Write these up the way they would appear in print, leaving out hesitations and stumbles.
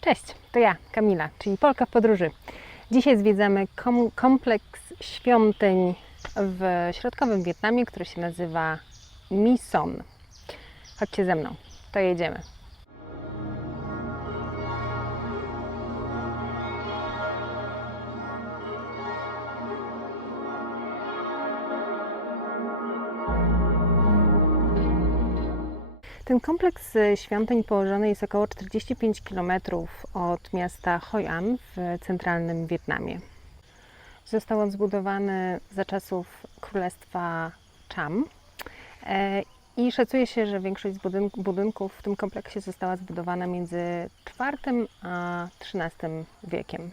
Cześć, to ja, Kamila, czyli Polka w podróży. Dzisiaj zwiedzamy kompleks świątyń w środkowym Wietnamie, który się nazywa My Son. Chodźcie ze mną, to jedziemy. Ten kompleks świątyń położony jest około 45 km od miasta Hoi An w centralnym Wietnamie. Został on zbudowany za czasów Królestwa Cham i szacuje się, że większość z budynków w tym kompleksie została zbudowana między IV a XIII wiekiem.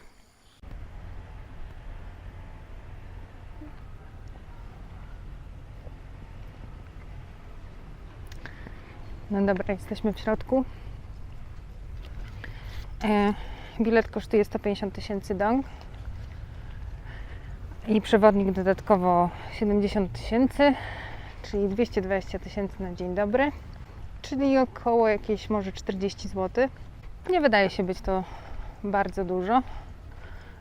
No dobra, jesteśmy w środku. Bilet kosztuje 150 tysięcy dong i przewodnik dodatkowo 70 tysięcy, czyli 220 tysięcy na dzień dobry, czyli około jakieś może 40 zł. Nie wydaje się być to bardzo dużo,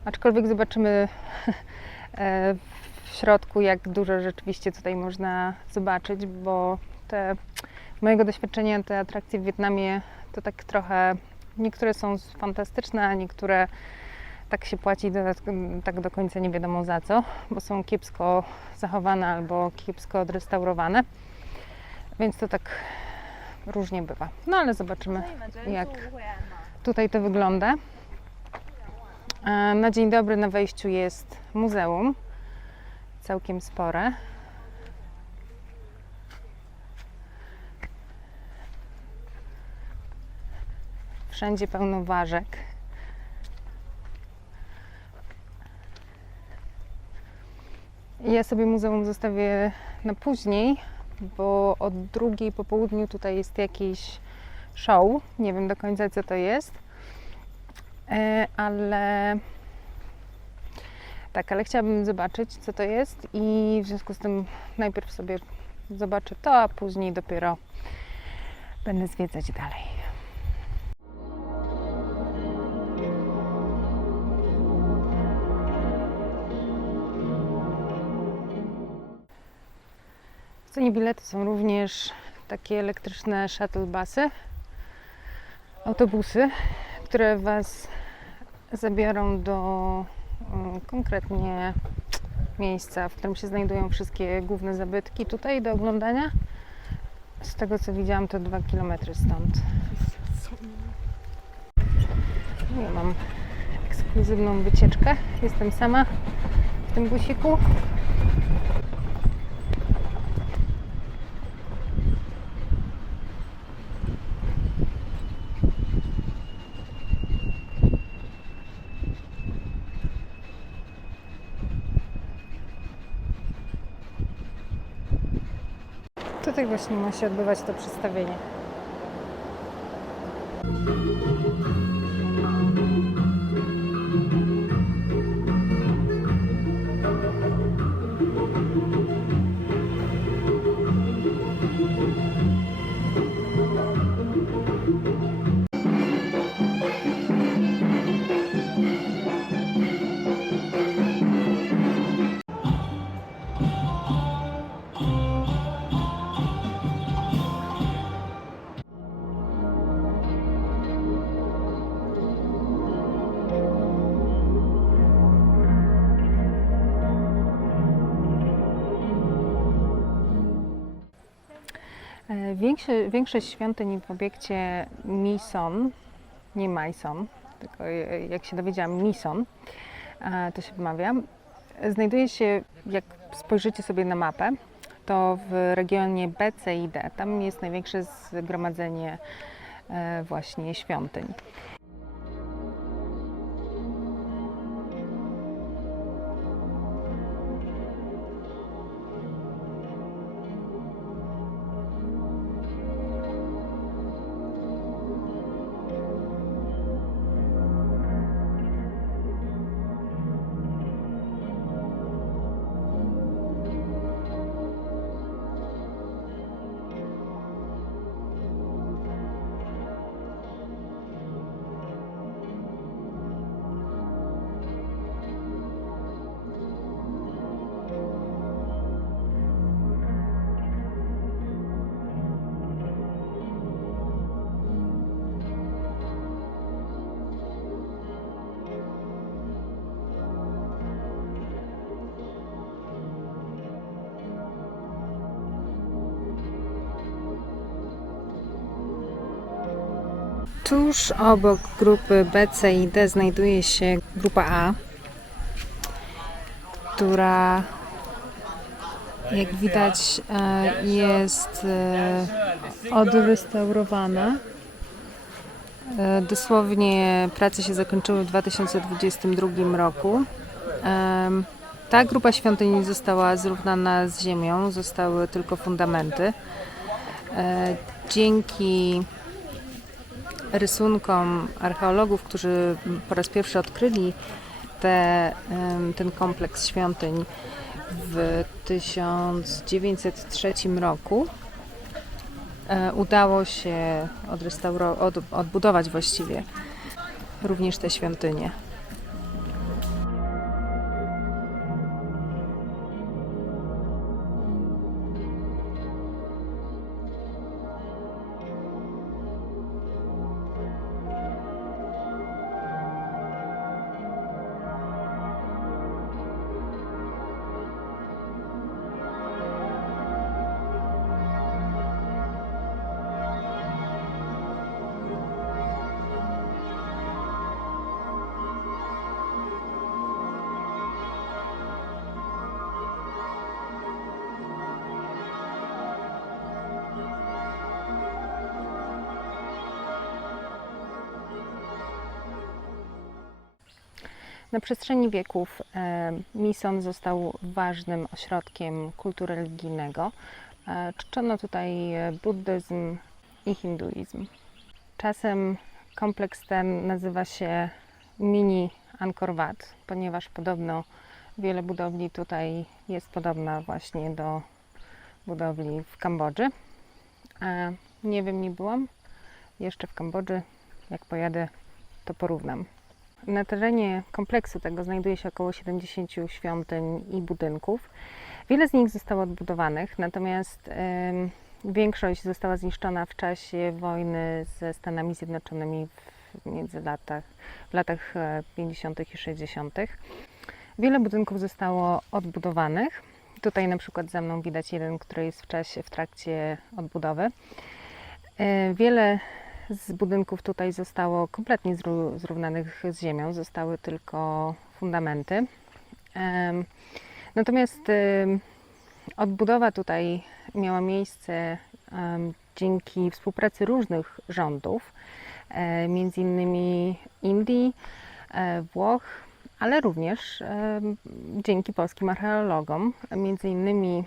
aczkolwiek zobaczymy w środku, jak dużo rzeczywiście tutaj można zobaczyć, bo z mojego doświadczenia te atrakcje w Wietnamie to tak trochę, niektóre są fantastyczne, a niektóre tak się płaci tak do końca nie wiadomo za co, bo są kiepsko zachowane albo kiepsko odrestaurowane, więc to tak różnie bywa. No ale zobaczymy, jak tutaj to wygląda. Na dzień dobry na wejściu jest muzeum, całkiem spore. Wszędzie pełno ważek. Ja sobie muzeum zostawię na później, bo od 2:00 po południu tutaj jest jakiś show. Nie wiem do końca, co to jest, ale chciałabym zobaczyć, co to jest i w związku z tym najpierw sobie zobaczę to, a później dopiero będę zwiedzać dalej. W cenie biletu są również takie elektryczne shuttle busy, autobusy, które Was zabiorą do konkretnie miejsca, w którym się znajdują wszystkie główne zabytki tutaj do oglądania. Z tego co widziałam, to 2 km stąd. Ja mam ekskluzywną wycieczkę. Jestem sama w tym busiku. Tutaj właśnie ma się odbywać to przedstawienie. Większość świątyń w obiekcie My Son, nie My Son, tylko jak się dowiedziałam, My Son, to się wymawia, znajduje się, jak spojrzycie sobie na mapę, to w regionie B, C i D. Tam jest największe zgromadzenie właśnie świątyń. Tuż obok grupy B, C i D znajduje się grupa A, która jak widać jest odrestaurowana. Dosłownie prace się zakończyły w 2022 roku. Ta grupa świątyni została zrównana z ziemią, zostały tylko fundamenty. Dzięki rysunkom archeologów, którzy po raz pierwszy odkryli ten kompleks świątyń w 1903 roku, udało się odbudować właściwie również te świątynie. Na przestrzeni wieków Mison został ważnym ośrodkiem kultu religijnego. Czczono tutaj buddyzm i hinduizm. Czasem kompleks ten nazywa się Mini Angkor Wat, ponieważ podobno wiele budowli tutaj jest podobna właśnie do budowli w Kambodży. Nie wiem, nie byłam jeszcze w Kambodży. Jak pojadę, to porównam. Na terenie kompleksu tego znajduje się około 70 świątyń i budynków. Wiele z nich zostało odbudowanych, natomiast większość została zniszczona w czasie wojny ze Stanami Zjednoczonymi w latach 50. i 60. Wiele budynków zostało odbudowanych. Tutaj na przykład za mną widać jeden, który jest w trakcie odbudowy. Wiele z budynków tutaj zostało kompletnie zrównanych z ziemią, zostały tylko fundamenty. Natomiast odbudowa tutaj miała miejsce dzięki współpracy różnych rządów, między innymi Indii, Włoch, ale również dzięki polskim archeologom. Między innymi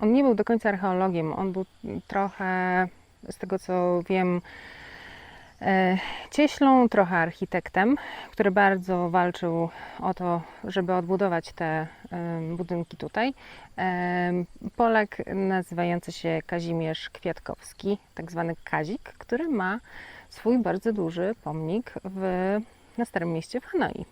on nie był do końca archeologiem, on był trochę, z tego co wiem, cieślą, trochę architektem, który bardzo walczył o to, żeby odbudować te budynki tutaj. Polak nazywający się Kazimierz Kwiatkowski, tak zwany Kazik, który ma swój bardzo duży pomnik na Starym Mieście w Hanoi.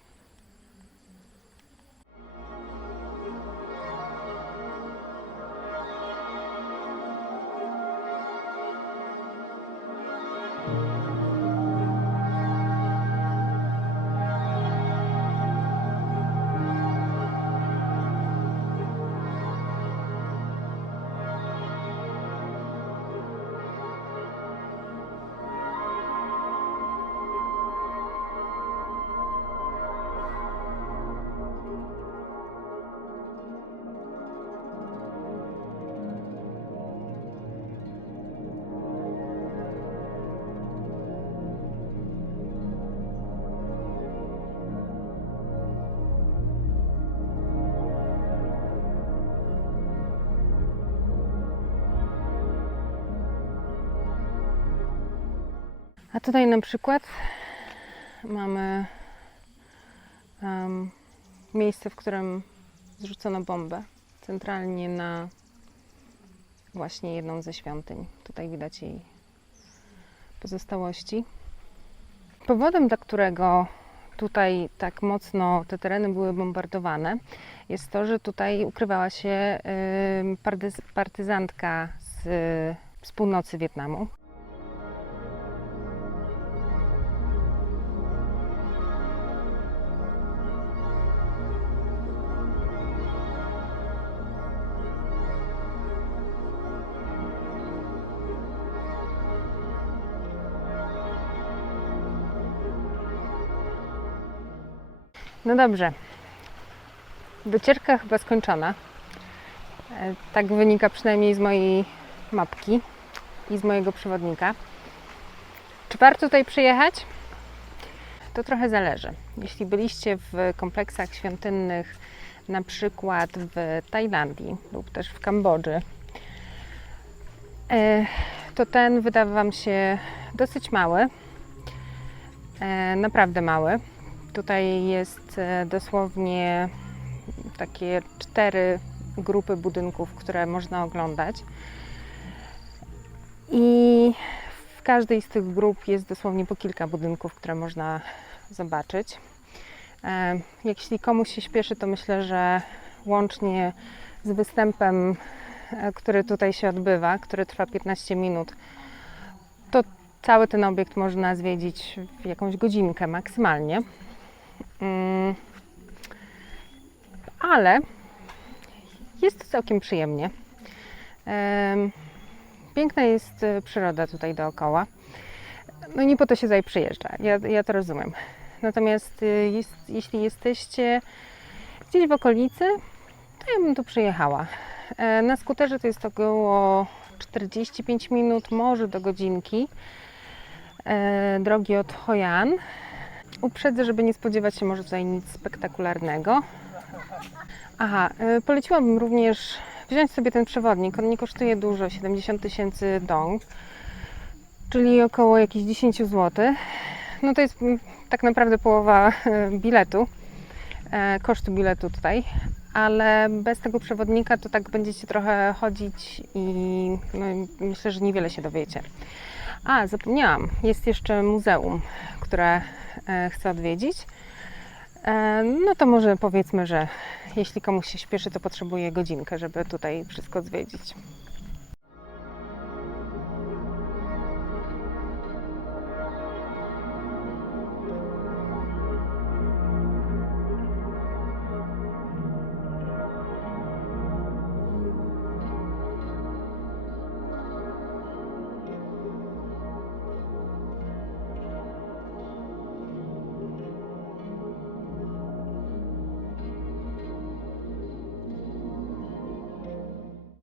A tutaj na przykład mamy miejsce, w którym zrzucono bombę centralnie na właśnie jedną ze świątyń. Tutaj widać jej pozostałości. Powodem, dla którego tutaj tak mocno te tereny były bombardowane, jest to, że tutaj ukrywała się partyzantka z północy Wietnamu. No dobrze. Wycieczka chyba skończona. Tak wynika przynajmniej z mojej mapki i z mojego przewodnika. Czy warto tutaj przyjechać? To trochę zależy. Jeśli byliście w kompleksach świątynnych, na przykład w Tajlandii lub też w Kambodży, to ten wyda Wam się dosyć mały, naprawdę mały. Tutaj jest dosłownie takie 4 grupy budynków, które można oglądać. I w każdej z tych grup jest dosłownie po kilka budynków, które można zobaczyć. Jeśli komuś się śpieszy, to myślę, że łącznie z występem, który tutaj się odbywa, który trwa 15 minut, to cały ten obiekt można zwiedzić w jakąś godzinkę maksymalnie. Ale jest to całkiem przyjemnie. Piękna jest przyroda tutaj dookoła. No i nie po to się tutaj przyjeżdża, ja to rozumiem. Natomiast jeśli jesteście gdzieś w okolicy, to ja bym tu przyjechała. Na skuterze to jest około 45 minut, może do godzinki drogi od Hoi An. Uprzedzę, żeby nie spodziewać się może tutaj nic spektakularnego. Aha, poleciłabym również wziąć sobie ten przewodnik. On nie kosztuje dużo, 70 000 dong, czyli około jakichś 10 zł. No to jest tak naprawdę połowa biletu, kosztu biletu tutaj, ale bez tego przewodnika to tak będziecie trochę chodzić i no, myślę, że niewiele się dowiecie. A, zapomniałam, jest jeszcze muzeum, które chcę odwiedzić. No to może powiedzmy, że jeśli komuś się śpieszy, to potrzebuje godzinkę, żeby tutaj wszystko zwiedzić.